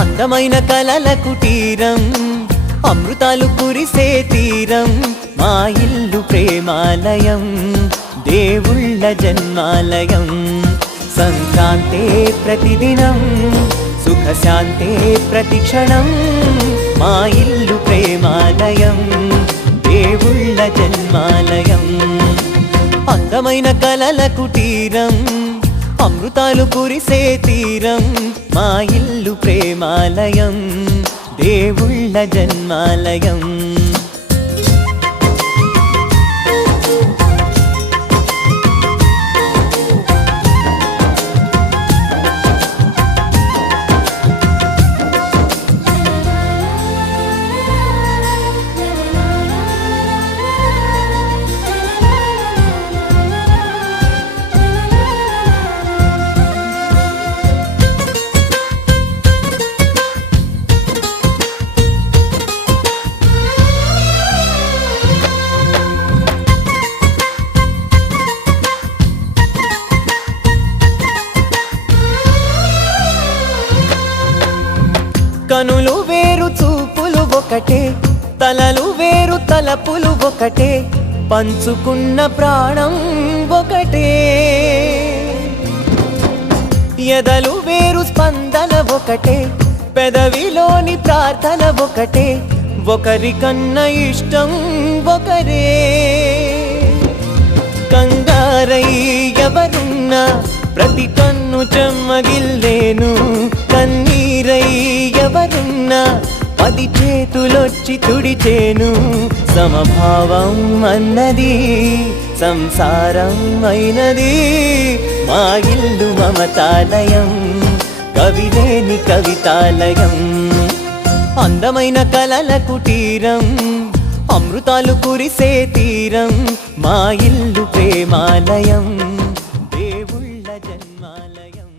అందమైన కలల కుటీరం, అమృతాలు కురిసే తీరం, మా ఇల్లు ప్రేమాలయం, దేవుళ్ళ జన్మాలయం. సంక్రాంతే ప్రతిదినం, సుఖశాంతే ప్రతిక్షణం, మా ఇల్లు ప్రేమాలయం, దేవుళ్ళ జన్మాలయం. అందమైన కలల కుటీరం, అమృతాలు కురిసే తీరం, మా ఇల్లు ప్రేమాలయం, దేవుళ్ళ జన్మాలయం. కనులు వేరు చూపులు ఒకటే, తలలు వేరు తలపులు ఒకటే, పంచుకున్న ప్రాణం ఒకటే. ఎదలు వేరు స్పందన ఒకటే, పెదవిలోని ప్రార్థన ఒకటే, ఒకరికన్నా ఇష్టం ఒకరే. కంగారై ఎవరున్నా ప్రతి కన్ను చెమ్మగిల్లేను, కన్నీరై ఎవరున్నా 10 చేతులొచ్చి తుడిచేను. సమభావం అన్నది సంసారం అయినది, మా ఇల్లు మమతాలయం, కవిలేని కవితాలయం. అందమైన కలల కుటీరం, అమృతాలు కురిసే తీరం, మా ఇల్లు ప్రేమాలయం, దేవుళ్ళ జన్మాలయం.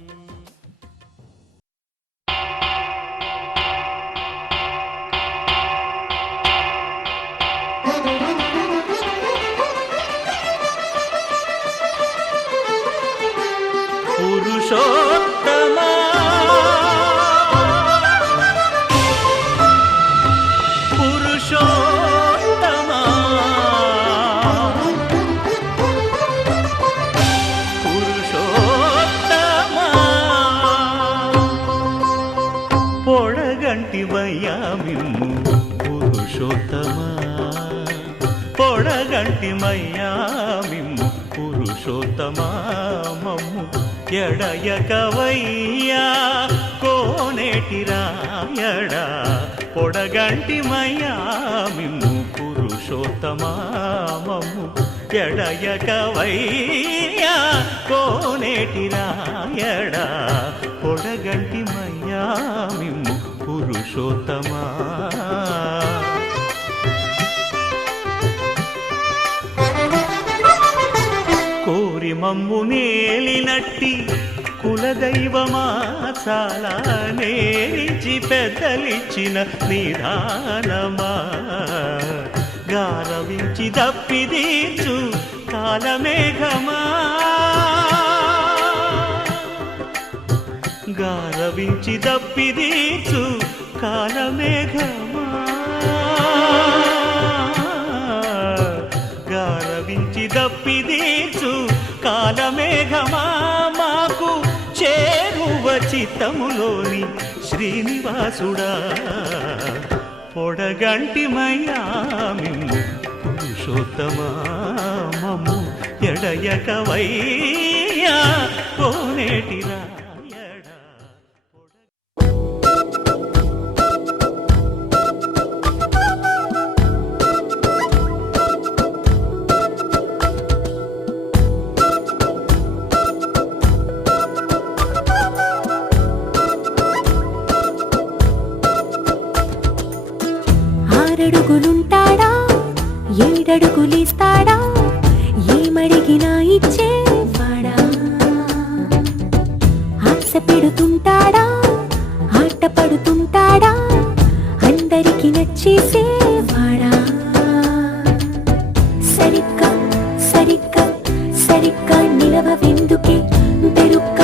పురుషోత్తమా పురుషోత్తమా పురుషోత్తమా పొడగంటివయ్యా మిమ్ము పురుషోత్తమా, పొడగంటిమయ్యా మిమ్ము పురుషోత్తమా. మమ్ము ఎడయకవయ్యా కోనేటి రాయడా, పొడగంటిమయ్యా మిమ్ము పురుషోత్తమా. మమ్ము ఎడయకవయ్యా కోనేటి రాయడా, పొడగంటిమయ్యా మిమ్ము పురుషోత్తమా. కోరి మమ్ము నేలినట్టి కులదైవమా, చాలా నేరిచి పెద్దలిచ్చిన నిదానమా, గారవించి దప్పిదీర్చు కాలమేఘమా, గారవించి దప్పిదీర్చు కాలమేఘమా, గారవించి దప్పిదీర్చు కాలమేఘమా. మాకు చేరువ చిత్తములోని శ్రీనివాసుడా, పొడగంటిమయ్యా మిమ్ము పురుషోత్తమా. మమ్ము ఎడయకవయ్యా కోనేటి రాయడా. ఆరడుగులుంటాడా, 7 అడుగులిస్తాడా, ఏమడిగినా ఇచ్చేవాడా. ఆశ పెడుతుంటాడా, ఆట పడుతుంటాడా, అందరికి నచ్చేసేవాడా. సరిగ్గా సరిగ్గా సరిగ్గా నిలవవెందుకే, బెరుక్క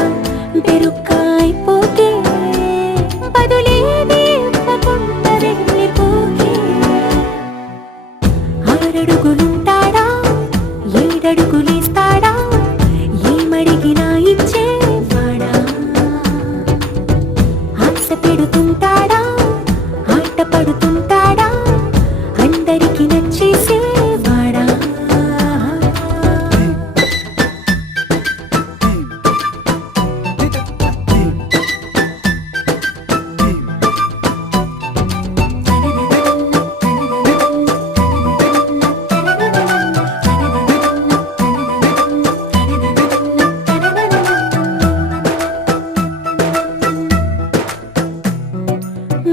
బెరుక్క అయిపోతే బదులే పెడుతుంటాడా ఆట పడుతుంటాడా అందరికి నచ్చేసేవాడా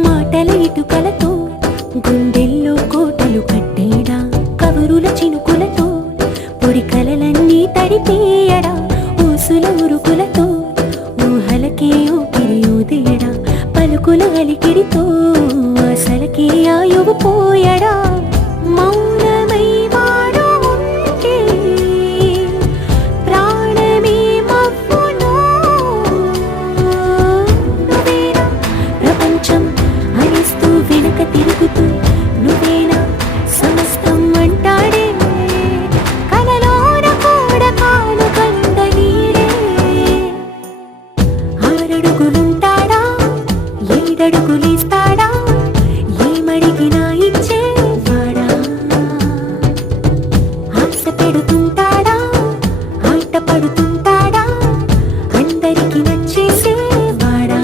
మాటల ఇటుకలతో గుండెల్లో కోటలు కట్టేడా కబురుల చినుకులతో పొడి కలలన్నీ తడిపేయడా ఊసుల ఉరుకులతో ఊహలకే ఊపిరి ఊదేయడా పలుకుల అలికిడితో అసలకే ఆయువు పోయడా మౌనమై వాడు ఉంటే ప్రాణమే మవ్వునో నువ్వేనా ప్రపంచం అనిస్తూ వెనుక తిరుగుతూ నువ్వేనా సమస్తం అంటాడే కలలోన కూడా కాను కంద నీడే ఆరడుగులుంటాడా ఏడడుగులేస్తాడా ఏమడిగినా ఇచ్చేవాడా ఆశ పెడుతుంటాడా ఆట పడుతుంటాడా అందరికి నచ్చేసేవాడా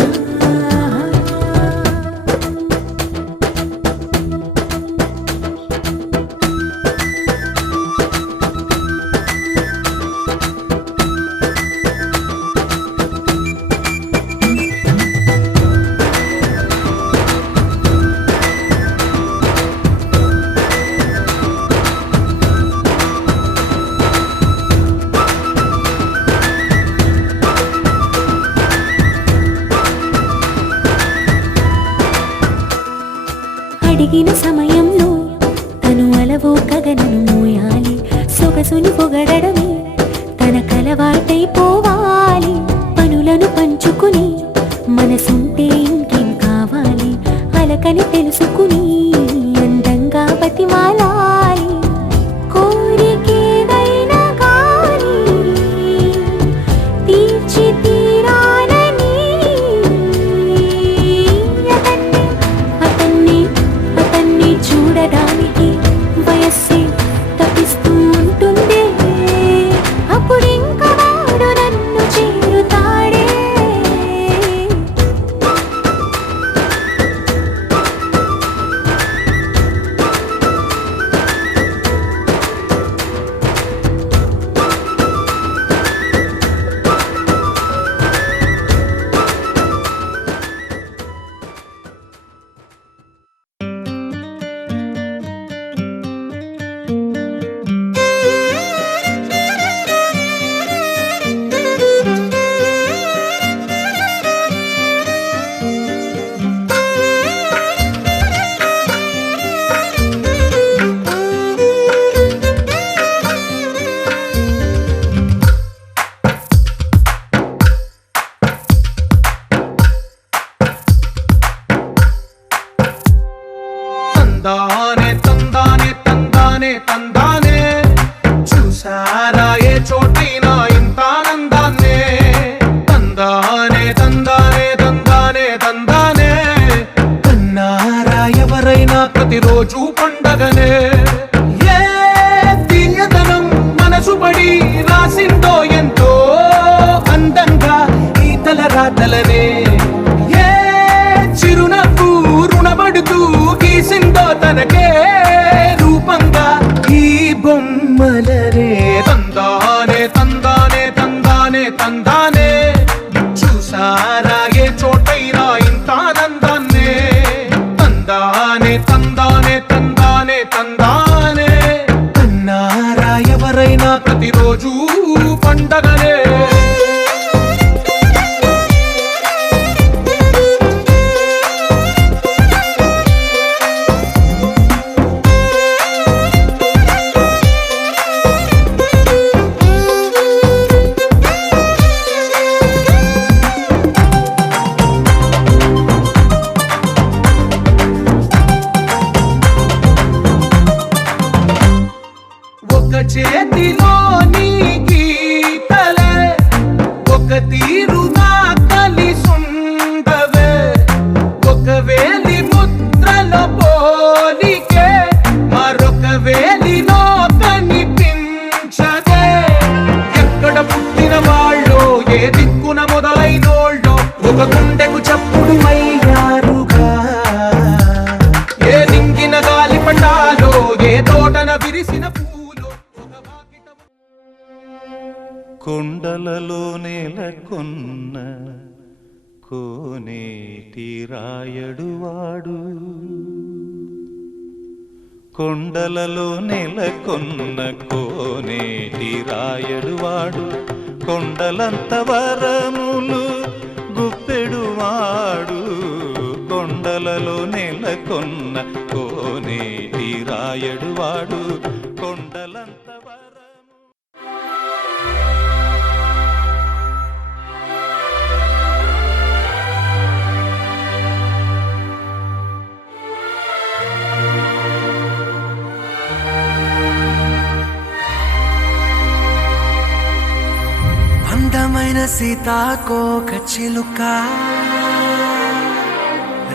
అడిగిన సమయంలో తను అలవో గగనను మోయాలి సొగసుని పొగడమే తనకలవాటైపోవాలి పనులను పంచుకుని మనసుంటే ఇంకేం కావాలి అలకని తెలుసుకుని అందంగా బతిమాలాలి కోరికేదైనా గాని తీర్చి తీరాలని అతన్ని చూడడానికి వయస్సే తప్పిస్తూ ఉంటుంది అప్పుడింక వాడు నన్ను చేరుతాడే తందానే తందానే తందానే తందానే చూసారా ఏ చోటైనా ఇంత ఆనందాన్నే తందానే తందానే తందానే తందానే కన్నారా ఎవరైనా ప్రతిరోజు పండగనే ఏ తీయదనం మనసు పడి రాసిందో ఎంతో అందంగా ఈ తలరాతలనే ఏ చిరునవ్వు రుణపడుతూ గీసిందో తనకే రూపంగా ఈ బొమ్మలనే తందానే తందానే తందానే తందానే చూసారా ఏ చోటైనా ఇంత ఆనందాన్నే తందానే తందానే తందానే తందానే కన్నారా ఎవరైనా ప్రతిరోజు పండగనే ఒక గుండెకు చప్పుడు అయ్యారుగా. ఏ నింగిన గాలి పటాలో ఏ తోటన విరిసిన పూలో ఒక వాకిట. కొండలలో నెలకొన్న కోనేటి రాయడువాడు, కొండలలో నెలకొన్న కోనేటి రాయడువాడు, కొండలంత వరములు గుప్పెడువాడు, కొండలలో నెలకొన్న కోనేటి రాయడువాడు, కొండలంత వరము. అందమైన సీతాకోక చిలుక,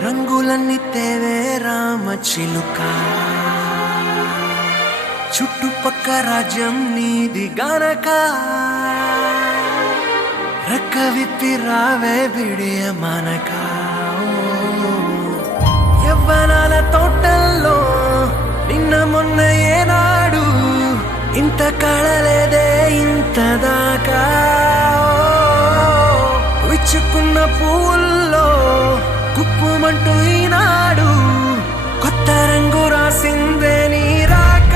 రంగులన్నీ తేవే రామ చిలుక, చుట్టుపక్క రాజ్యం నీది గనక, రెక్క విప్పి రావే బిడియ మనక. యవ్వనాల తోటల్లో నిన్న మొన్న ఏనాడు ఇంత కళలేదే ఇంత దాకా. విచ్చుకున్న పూల్లో కుప్పుమంటూ ఈనాడు కొత్త రంగు రాసిందే నీ రాక.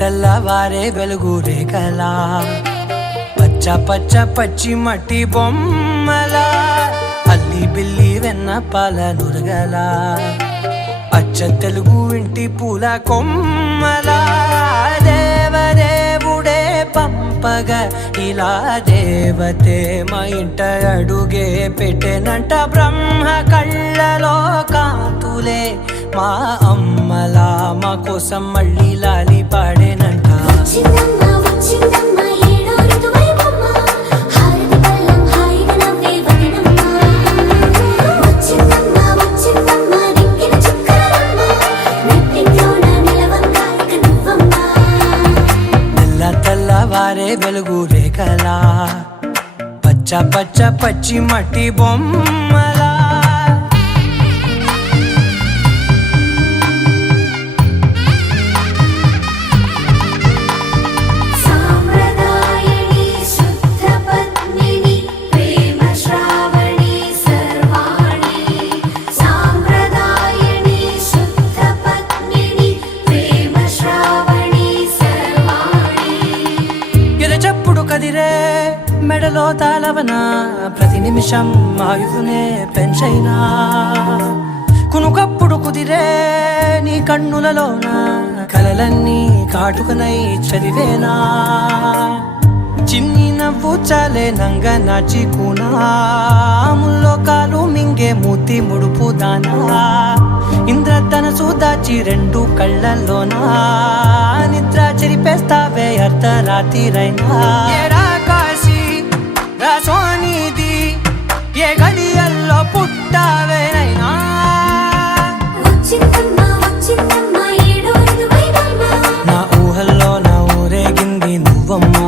తెల్లవారే వెలుగు రేఖలా, పచ్చ పచ్చ పచ్చి మట్టి బొమ్మలా, అల్లి బిల్లి వెన్న పాల నురగలా, అచ్చ తెలుగు ఇంటి పూల కొమ్మలా. దేవదేవుడే పంపగా ఇలా దేవతే మా ఇంట అడుగే పెట్టెనంట. బ్రహ్మ కళ్ళలో కాంతులే మా అమ్మలా మా కోసం మళ్ళీ లాలి పాడేనంట. వచ్చిందమ్మ వచ్చిందమ్మ ఏడో ఋతువైవమ్మ, హారతి పళ్ళం హాయిగా నవ్వే వదనమ్మ. వచ్చిందమ్మ వచ్చిందమ్మ దిక్కిన చుక్కలమ్మ, నెట్టింట్లోన నిలవంగా ఇక నువ్వమ్మ. తెల్లవారే వెలుగు రేఖలా, పచ్చ పచ్చ పచ్చి మట్టి బొమ్మలా. సాంప్రదాయని శుద్ధ పద్మిని ప్రేమ శ్రావణి సర్వాణి. సాంప్రదాయని శుద్ధ పద్మిని ప్రేమ శ్రావణి సర్వాణి. ఎరచప్పుడు కదిరే మెడలో తాళవన, ప్రతి నిమిషం ఆయుధునే పెంచైనా. కునుకప్పుడు కుదిరే నీ కన్నులలోన, కలలన్నీ కాటుకనై చదివేనా. చిన్ని నవ్వు చాలే నంగ నాచి కూనాముల్లో కాలు మింగే మూతి ముడుపు దానా. ఇంద్రధనసు దాచి రెండు కళ్ళల్లోనా, నిద్ర చెరిపేస్తావే అర్ధరాత్రిరైనా. ఏరా కాశీ రా సోనిది, ఏ గడియల్లో పుట్టావేనైనా. వచ్చిందమ్మ వచ్చిందమ్మ ఏడో ఋతువైవమ్మ, నా ఊహల్లో నా ఊరేగింది నువ్వమ్మా.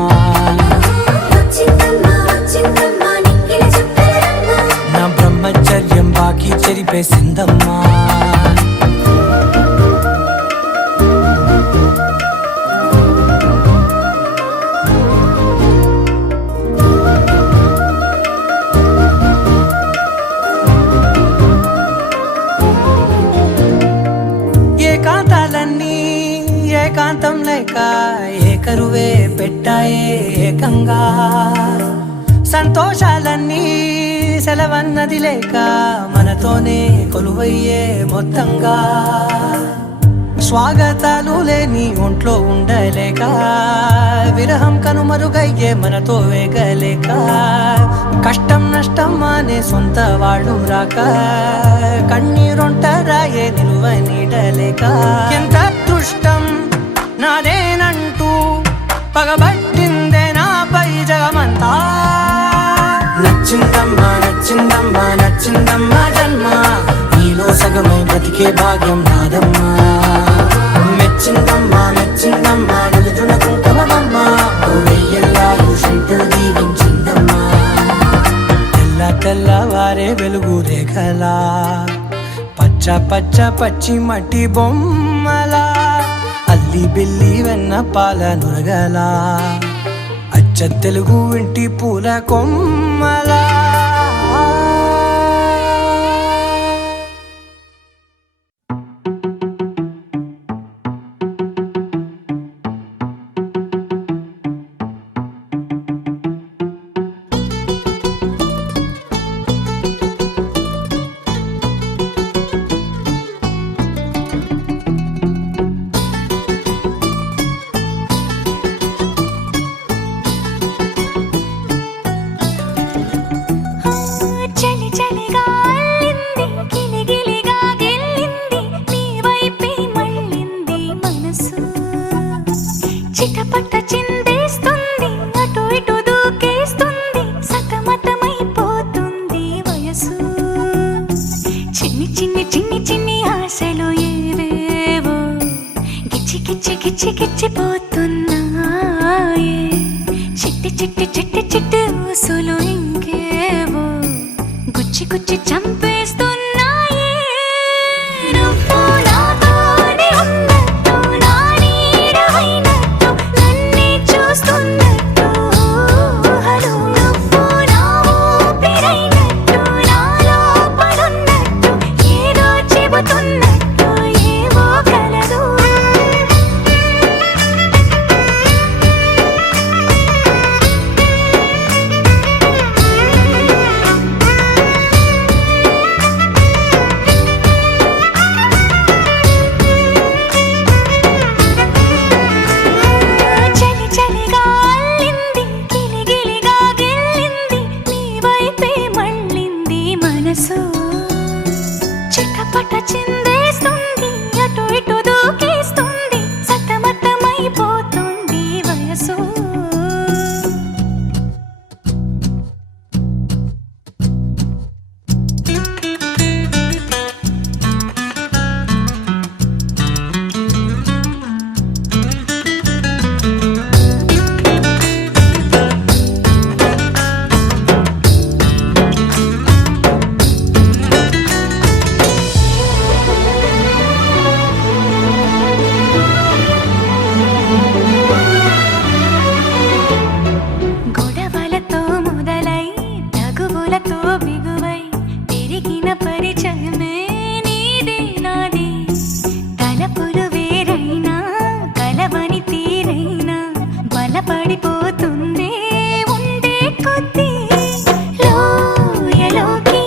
వచ్చిందమ్మ వచ్చిందమ్మ నిక్కిన చుక్కలమ్మ. నా బ్రహ్మచర్యం బాకీ చెరిపేసిందమ్మా. ఏకాంతాలన్నీ ఏకాంతం లేక ఏకరువే పెట్టాయే ఏకంగా. సంతోషాలన్నీ సెలవన్నది లేక మనతోనే కొలువయ్యే మొత్తంగా. స్వాగతాలు లేని ఒంట్లో ఉండలేక విరహం కనుమరుగయ్యే మనతో వేగలేక కష్టం నష్టం అనే సొంత వాళ్ళు రాక కన్నీరొంటరాయే నిలువ నీడలేక ఎంత అదృష్టం నాదేనంటూ పగబట్టిందే నాపై జగమంతా నచ్చిందమ్మా నచ్చిందమ్మా నచ్చిందమ్మా జన్మ నీలో సగమై బ్రతికే భాగ్యం నాదమ్మా మెచ్చిందమ్మా మెచ్చిందమ్మా నిలుచున కుంకుమమ్మా వెయ్యల్లాలు శిల్పులు దీవించిందమ్మా తెల్ల తెల్లవారే వెలుగు రేఖలా పచ్చ పచ్చ పచ్చి మట్టి బొమ్మలా అల్లి బిల్లి వెన్న పాల నురగలా అచ్చ తెలుగు ఇంటి పూల కొమ్మలా చలి చలిగా అల్లింది గిలిగిలిగా గెల్లింది నీ వైపే మళ్ళింది మనసు చిటపట చిందేస్తుంది అటు ఇటు దూకేస్తుంది సతమతమైపోతుంది వయసు చిన్ని చిన్ని చిన్ని చిన్ని ఆశలు ఏవేవో గిచ్చి గిచ్చి గిచ్చి గిచ్చిపోతున్నాయే చిట్టి చిట్టి చిట్టి చిట్టి ఊసులు ఇంకేవో గుచ్చి గుచ్చి చంపేస్తున్నాయే నువ్వు నాతోనే ఉన్నట్టు నా నీడవైనట్టు నన్నే చూస్తున్నట్టు ఊహలు నువ్వు నా ఊపిరైనట్టు నా లోపలున్నట్టు ఏదో చెబుతున్నట్టు ఏవో కలదు చలి చలిగా అల్లింది గిలిగిలిగా గెల్లింది నీ వైపే మళ్ళింది మనసు చిటపట చిందేస్తుంది అటు ఇటు దూకేస్తుంది సతమతమైపోతుంది వయసు గొడవలతో మొదలై తగువులతో బిగువై పెరిగిన పరిచయమే నీదే నాది తలపులు వేరైనా కలవని తీరైనా బలపడిపోతుందే ఉండే కొద్దీ లోయలోకి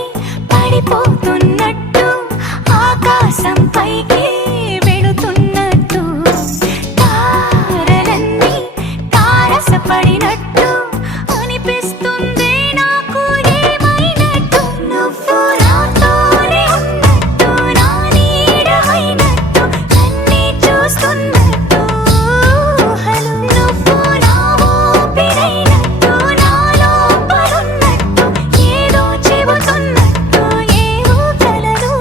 పడిపోతున్నట్టు ఆకాశం పైకి వెళుతున్నట్టు తారలన్నీ తారసపడినట్టు అనిపిస్తుంది నాకు ఏమైనట్టు నువ్వు నాతోనే ఉన్నట్టు నా నీడవైనట్టు నన్నే చూస్తున్నట్టు ఊహలు నువ్వు నా ఊపిరైనట్టు నా లోపలున్నట్టు ఏదో చెబుతున్నట్టు ఏవో కలదు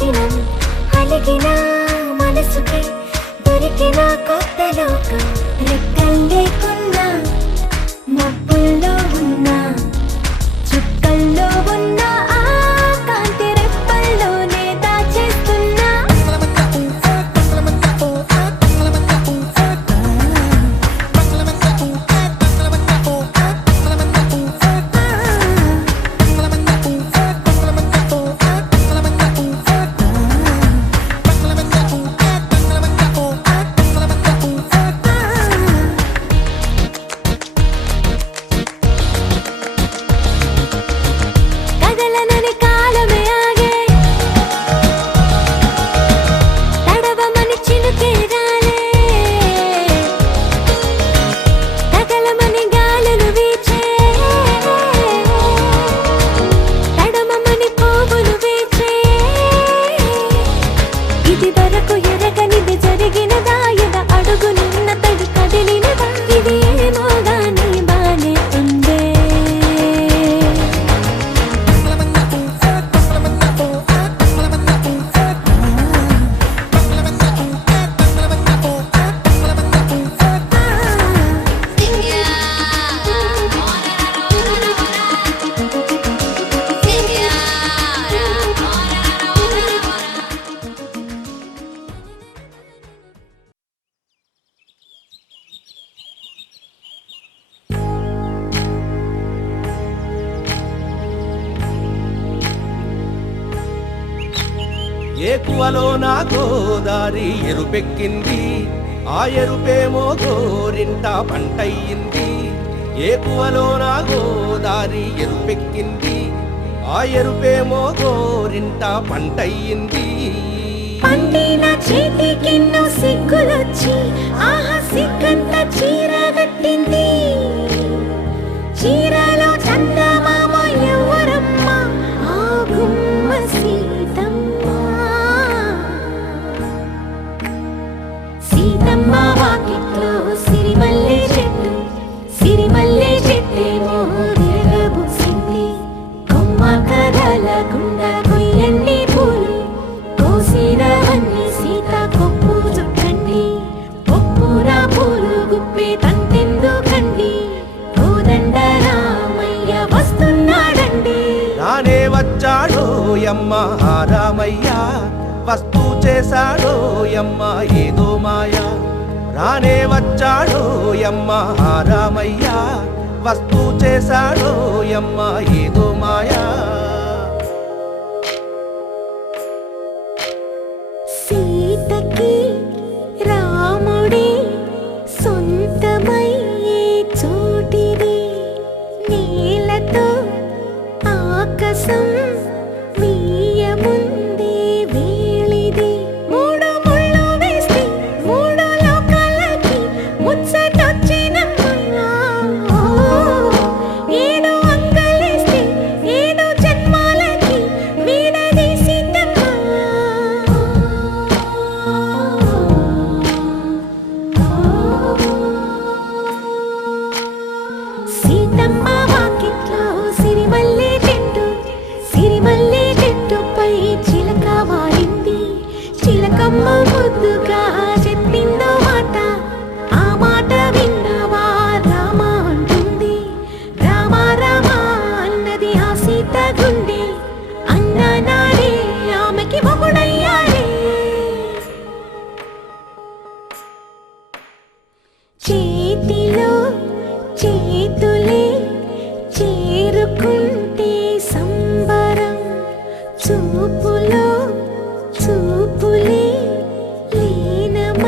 దినం అలిగిన మనసుకి దొరికిన కొత్త లోకం రెక్కలు లేకున్నా మబ్బుల్లో ఉన్నా చుక్కల్లో ఉన్న ఆ కాంతి రెప్పల్లోనే దాచేస్తున్నా కదలనని కాలమే ఆగే తడవమని చినుకే రాలే తగలమని గాలులు వీచే తడమమని పోగులు వీచే ఇది వరకు ఎరగనిది జరిగినదా ఎద అడుగు నిన్న తడి కదిలినదా ఇది ఏమో గాని బానే ఉందే ఏకువలో నా గోదారి ఎరుపెక్కింది ఆ ఎరుపేమో గోరింట పంటయ్యింది ఏకువలో నా గోదారి ఎరుపెక్కింది ఆ ఎరుపేమో గోరింట పంటయ్యింది పండిన చేతికెన్నో సిగ్గులొచ్చి ఆహా సిగ్గంత చీర కట్టింది చీరలో చందమామ ఎవరమ్మ ఆ గుమ్మ సీతమ్మ సీతమ్మ వాకిట్లో సిరిమల్లె చెట్టేమో విరగబూసింది కొమ్మ కదలకుండా కొయ్యండి పూలు కోసిరవన్నీ సీత కొప్పు చుట్టండి పొప్పున పూలు గుప్పే తంతెందుకండి కోదండ రామయ్య వస్తున్నాడండి రానే వచ్చాడో యమ్మ ఆ రామయ్య వస్తూ చేశాడో యమ్మ ఏదో మాయా రానే వచ్చాడో యమ్మ ఆ రామయ్య వస్తూ చేశాడో యమ్మ ఏదో మాయా సీతకి రాముడే సొంతమయ్యే చోటిది నీలతో ఆకాశం వీయముందే వేళిది మూడు ముళ్ళు వేస్తే మూడు లోకాలకి ముచ్చటొచ్చినమ్మా ఏడు అంగలేస్తే ఏడు జన్మాలకి వీడదీసిద్దమ్మా సీతమ్మ వాకిట్లో సిరిమల్లె చెట్టుపై చిలక వాలింది చిలకమ్మ ముద్దుగా చెప్పిందో మాట ఆ మాట విన్నవా రామ అంటుంది రామ రామ అన్నది ఆ సీత గుండె అన్న నాడే ఆమెకి మొగుడయ్యాడే చేతిలో చేతులే చేరుకుంటే సంబరం చూపులో చూపులే లీనము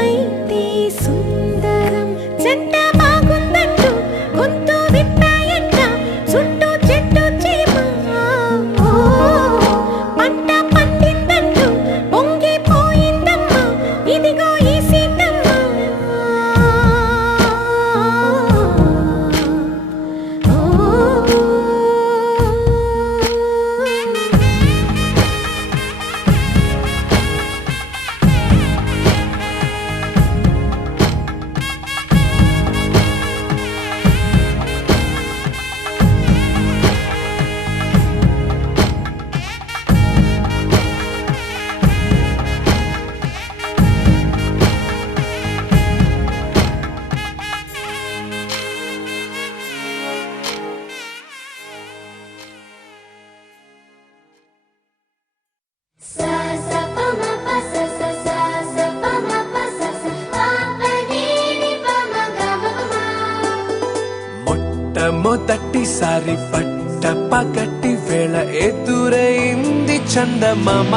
మొదటిసారి పట్ట పగటి వేళ ఎదురైంది చందమామ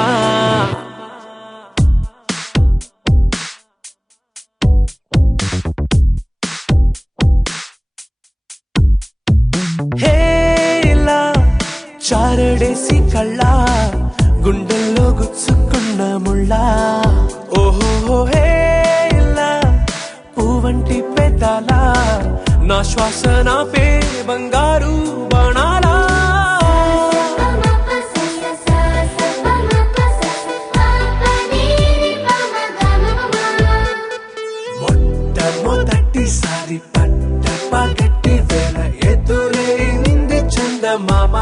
హేలా చారడేసి కళ్ళ గుండెల్లో గుచ్చుకున్న ముళ్ళ ఓహో హేలా పూవంటి పెదాల నా శ్వాస నా పే బంగారు బాణాలా మొట్టమొదటిసారి పట్ట పగటి వేళ ఎదురైంది చందమామ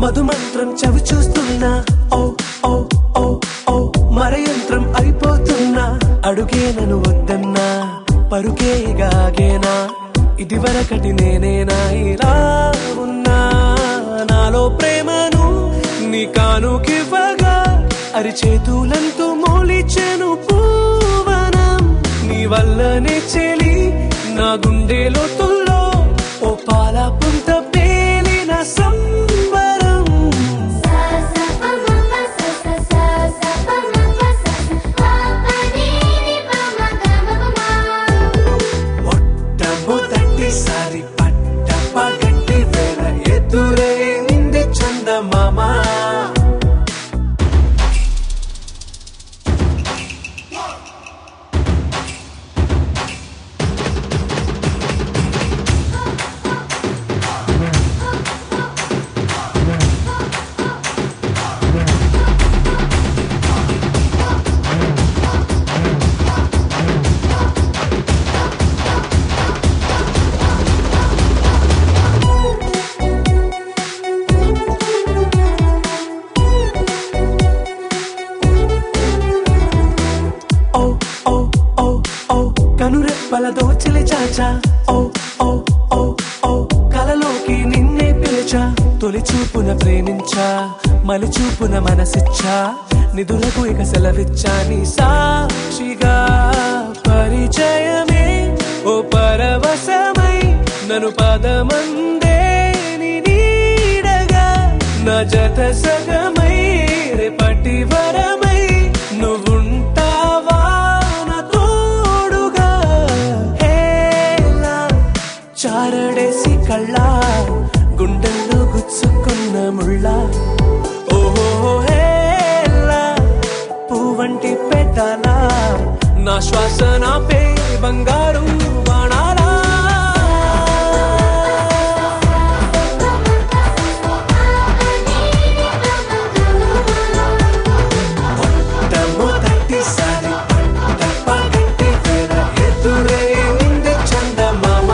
మధుమంత్రం చవి చూస్తున్నా ఓ ఓ ఓ ఓ మరయంత్రం అయిపోతున్నా అడుగే నన్ను వద్దన్నా పరుకేగాగేనా ఇది వరకటి నేనేనా ఇలా ఉన్నా నాలో ప్రేమను నీ కానుకివ్వగా అరిచేతులంతో మోలిచెను పూవనం నీ వల్లనే చెలి నా గుండెలో తుల్లో ఓ పాల పుంత పేలిన సంబరం మొట్టమొదటిసారి పట్ట పగటి వేళ ఎదురైంది చందమామ కనురెప్పల దోచిలి చాచా ఓ ఓ ఓ ఓ కలలోకి నిన్నే పిలిచా తొలి చూపున ప్రేమించా మలి చూపున మనసిచ్చా నిధులకు ఇక సెలవిచ్చా నీ సాక్షిగా పరిచయమే ఓ పరవశమై నన్ను పదమందే నీ నీడగా నా జత సగమై రేపటి వరమై నువ్వుంటావా చారడేసి కళ్ళ గుండెల్లో గుచ్చుకున్న ముళ్ళ ఓహో హేలా పూవంటి పెదాల నా శ్వాస నా పే బంగారు బాణాలా మొట్టమొదటిసారి పట్ట పగటి వేళ ఎదురైంది చందమామ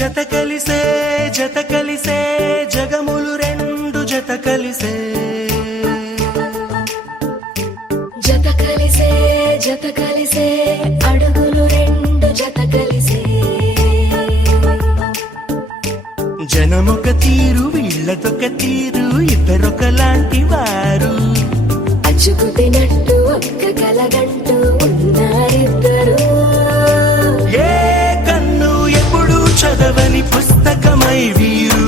జత కలిసే జగములు రెండు జత కలిసే అడుగులు రెండు జత కలిసే జనమొక తీరు వీళ్ళదొక తీరు ఇద్దరొకలాంటి వారు అచ్చుకుతినట్టు ఒక్క కలగంటూ ఉన్నారిద్దరు ఏ కన్ను ఎప్పుడు చదవని పుస్తకమై వీరు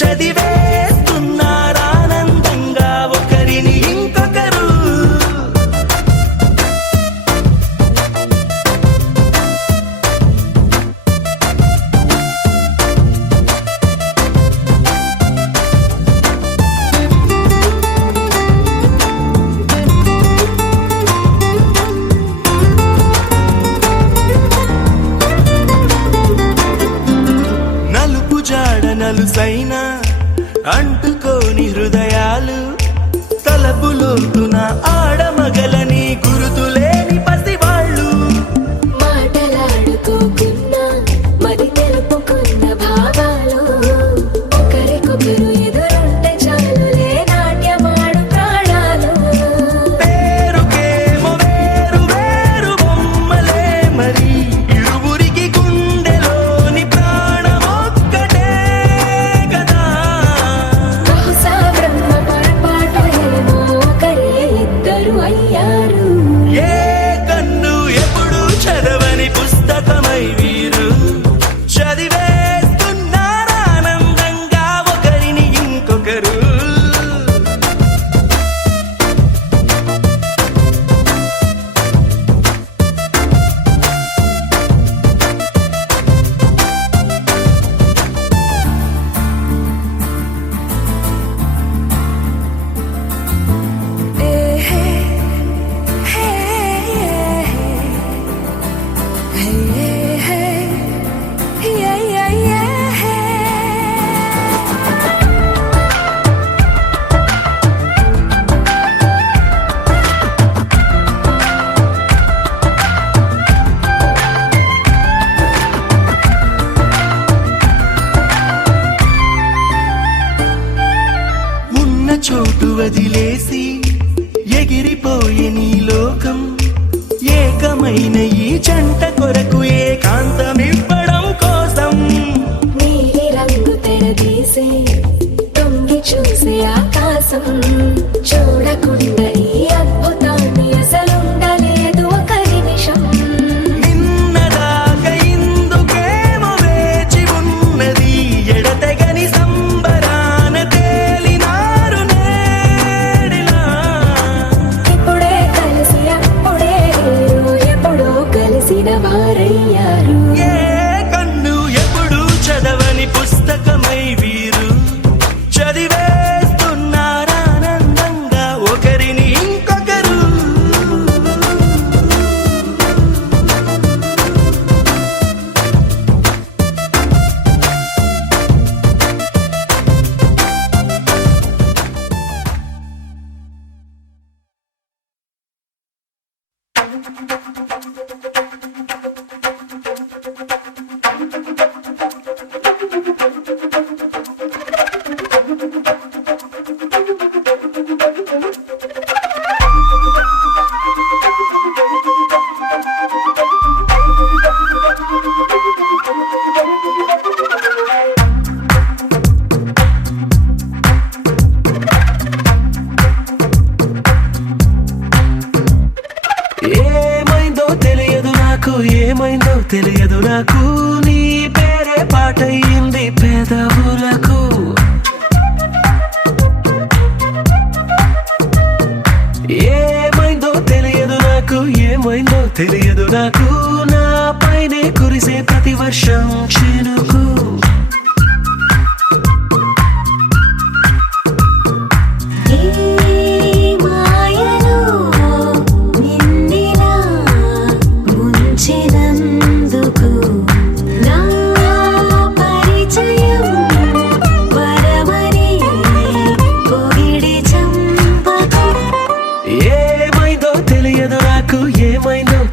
చదివేస్తున్నారానందంగా ఒకరిని ఇంకొకరు నలుసైన అంటుకోని హృదయాలు తలపులోతున ఆడమగలని గురుతులేని పసివాళ్ళు మాటలాడుకోకున్నా మరి తెలుపుకున్న భావాలు ఒకరికొకరు ఎదురుంటే చాలులే నాట్యమాడు ప్రాణాలు పేరుకేమో వేరు వేరు బొమ్మలే మరి ఇరువురికి గుండెలోని ప్రాణమొక్కటే కదా బహుశా బ్రహ్మ పొరపాటు ఏమో ఒకరే ఇద్దరు అయ్యారు ఏ కన్ను ఎప్పుడు చదవని పుస్తకమై వీరు చదివేస్తున్నారానందంగా ఒకరిని ఇంకొకరు ఉన్న చోటు వదిలేసి ఎగిరిపోయే నీ లోకం ఏకమైన ఈ జంట కొరకు ఏకాంతమివ్వడం కోసం నీలి రంగు తెరదీసే తొంగి చూసే ఆకాశం చూడకుండా ఈ అద్భుతాన్ని అసలుండలేదు ఒక నిమిషం నిన్నదాకా ఇందుకేమో వేచి ఉన్నది ఎడతెగని సంబరాన తేలినారు నేడిలా ఇప్పుడే కలిసి అప్పుడే వీరు ఎప్పుడో కలిసిన వారయ్యారు ఏ కన్ను ఎప్పుడు చదవని పుస్తకమై వీరు చదివేస్తున్నారానందంగా ఒకరిని ఇంకొకరు ఏమైందో తెలియదు నాకు నీ పేరే పాటయింది పెదవులకు ఏమైందో తెలియదు నాకు నా పైనే కురిసే ప్రతి వర్షం చినుకు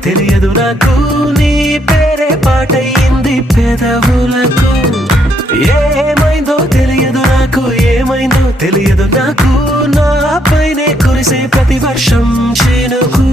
తెలియదు నాకు నీ పేరే పాటయింది పెదవులకు తెలియదు నాకు నా పైనే కురిసే ప్రతి వర్షం చినుకు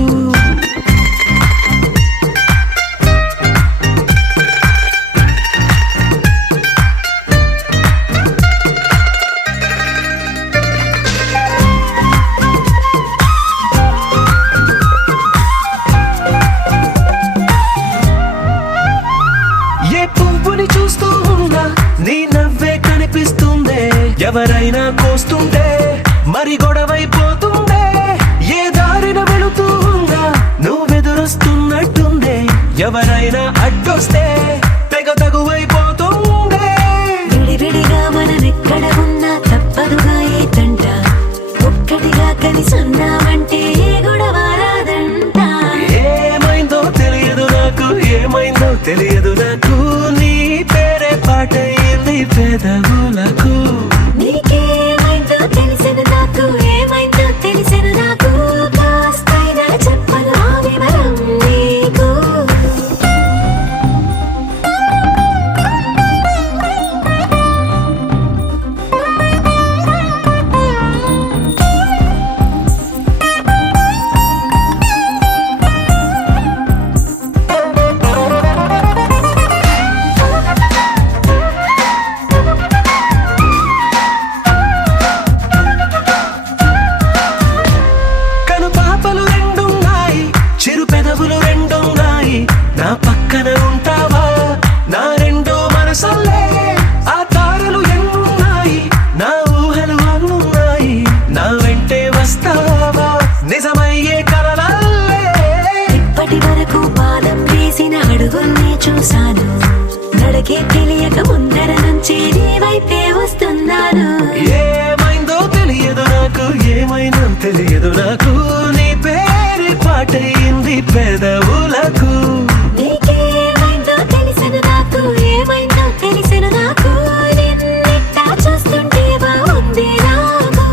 చూస్తూ ఉన్నా నీ నవ్వే కనిపిస్తుందే ఎవరైనా కోస్తుంటే మరి గొడవైపోతుందే ఏ దారిన వెళుతూ ఉన్నా నువ్వెదురొస్తున్నట్టుందే ఎవరైనా అడ్డొస్తే తెగ తగువైపోతుందే విడివిడిగా మనమెక్కడ ఉన్నా తప్పదుగా ఈ తంట ఒక్కటిగా కలిసి ఉన్నామంటే గొడవ రాదంట ఏమైందో తెలియదు నాకు ఏమైందో తెలియదు నాకు పాటయింది పెదవులకు నీకేమైందో తెలిసెను నాకు ఏమైందో తెలిసెను నాకు కాస్తైనా చెప్పను ఆ వివరం నీకు నా పక్కన ఉంటావా నా రెండో మనసల్లే ఆ తారలు ఎన్నున్నాయి నా ఊహలు అన్నున్నాయి నా వెంటే వస్తావా నిజమయ్యే కలలల్లే ఇప్పటి వరకు పాదం వేసిన అడుగుల్ని చూశాను నడకే తెలియక ముందర నుంచి నీ వైపే వస్తున్నాను ఏమైందో తెలియదు నాకు ఏమైనా తెలియదు నాకు నీ పేరు పాటయింది పెదవులకు నీకేమైందో తెలిసెను నాకు ఏమైందో తెలిసెను నాకు నిన్నిట్టా చూస్తుంటే బాగుంది నాకు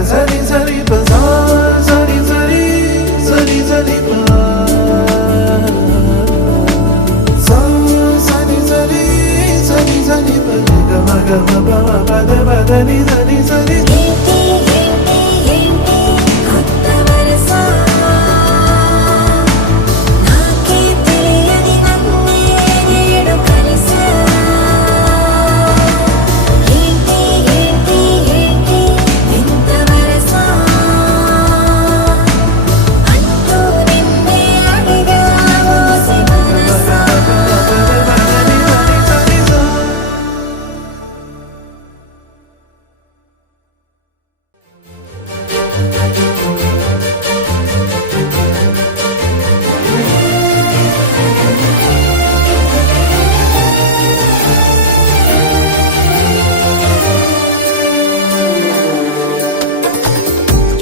Sari sari bazaar సని పా సా సని సని సని సని పద గమ గమ పమ పద పద ని సని సని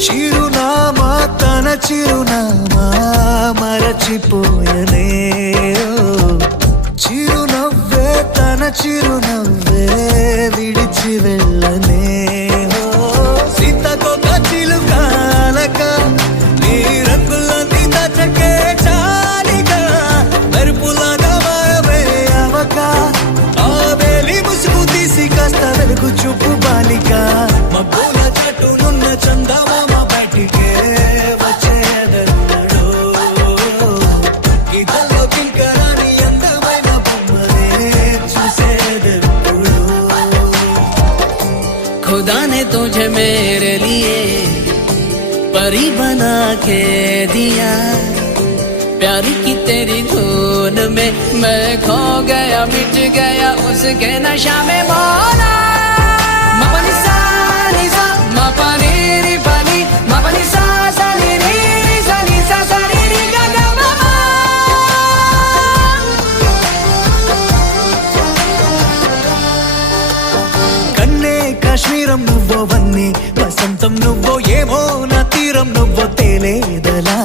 చిరునామా తన చిరునామా మరచిపోయనే చిరునవ్వే తన చిరునవ్వే విడిచి వెళ్ళనే సీతకొక చిలుకాలక నీ రంగులన్నీ దచకే చాలిగా మెరుపులాగా మాయమే అవక ఆ వేలి ముసుగు తీసి కాస్త వెలుగు చూపు బాలిక మబ్బుల చట్టునున్న చందమామ బయటికే వచ్చేదన్నాడు గీతల్లో కింకరాని అందమైన బొమ్మలే చూసేదెప్పుడు खुदा ने तुझे मेरे लिए परी बना के दिया प्यार की तेरी धुन में मैं खो गया मिट गया उसके नशा में बोला मपनी सा नी सा मपनी री पनी मपनी सा सा नी री सा नी सा सा री री गा गा मा मा కన్నే కాశ్మీరం నువ్వో వన్నే వసంతం నువ్వో ఏమో నా తీరం నువ్వో తేలేదలా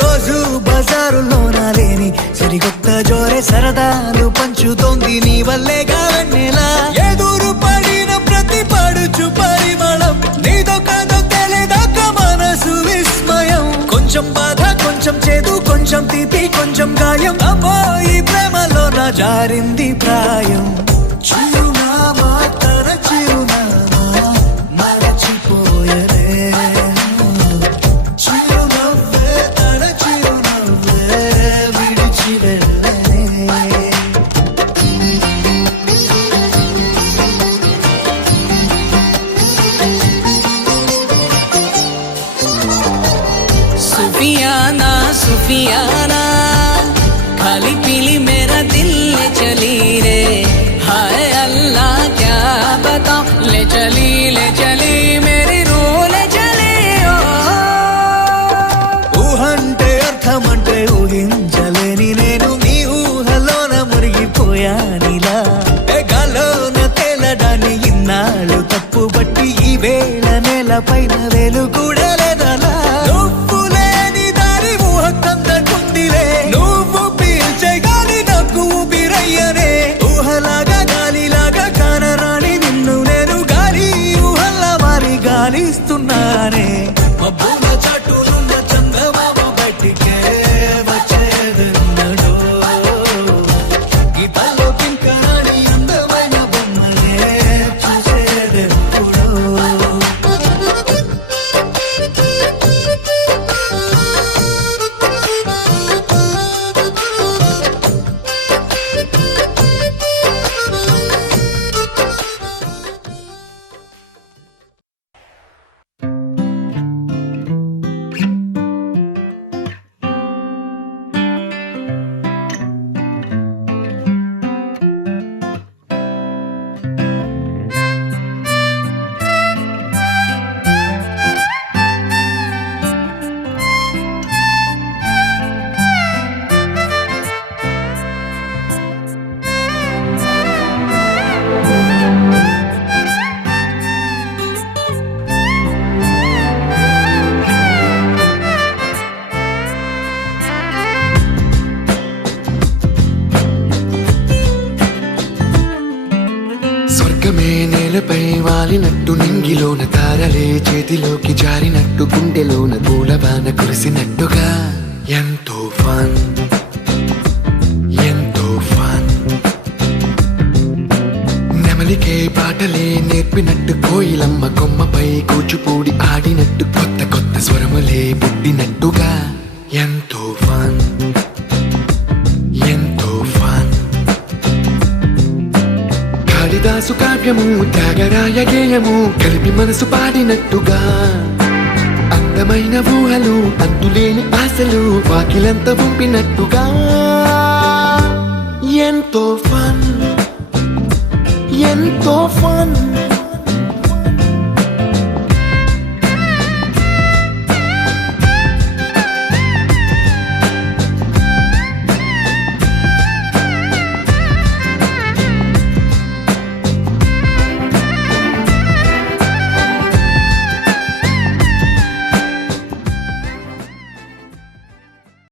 రోజు బజారులోన లేని సరికొత్త జోరే సరదాలు పంచుతోంది నీ వల్లేగా వెన్నెలా ఎదురు పడిన ప్రతి పడుచు పరిమళం నీదో కాదో తెలియదాక మనసు విస్మయం కొంచెం బాధ కొంచెం చేదు కొంచెం తీపి కొంచెం గాయం అమ్మో ఈ ప్రేమలో నా జారింది ప్రాయం చిరునామా తన చిరునామా మరచిపోయనే చిరునవ్వే తన చిరునవ్వే విడిచి వెళ్ళనే सुफियाना सुफियाना खाली पीली मेरा दिल ले चली रे हाय अल्लाह क्या बताऊं ले चली मेरी रूह ले चली ओ ఊహంటే అర్థమంటే ఊహించలేని నేను నీ ఊహలోన మురిగిపోయానిలా గాల్లోన తేలడాన్ని ఇన్నాళ్ళు తప్పుబట్టి ఈ వేళ నేల పైన వేలు కూడా లేదలా నువ్వు లేని దారి ఊహ కందకుందిలే నువ్వు పీల్చే గాలి నాకు ఊపిరయ్యనే ఊహలాగా గాలిలాగా కానరాని నిన్ను నేను గాలి ఊహల్లా మారి గాలిస్తున్నానే మబ్బుల చాటునున్న చందమామ బయటికే వచ్చేదన్నాడు గీతల్లో కింకరాని అందమైన బొమ్మలే చూసేదెప్పుడు స్వర్గమే నేలపై వాలినట్టు నింగిలోన తారలే చేతిలోకి జారినట్టు గుండెలోన పూలవాన కురిసినట్టుగా ఎంతో ఫన్ ఎంతో ఫన్ నెమలికే పాటలే నేర్పినట్టు కోయిలమ్మ కొమ్మపై కూచిపూడి ఆడినట్టు కొత్త కొత్త స్వరములే పుట్టినట్టుగా ఎంతో ఫన్ ఎంతో ఫన్ కాళిదాసు కావ్యము త్యాగరాయ గేయము కలిపి మనసు పాడినట్టుగా అందమైన ఊహలు అంతులేని ఆశలు వాకిలంత పంపినట్టుగా ఎంతో ఫన్ ఎంతో ఫన్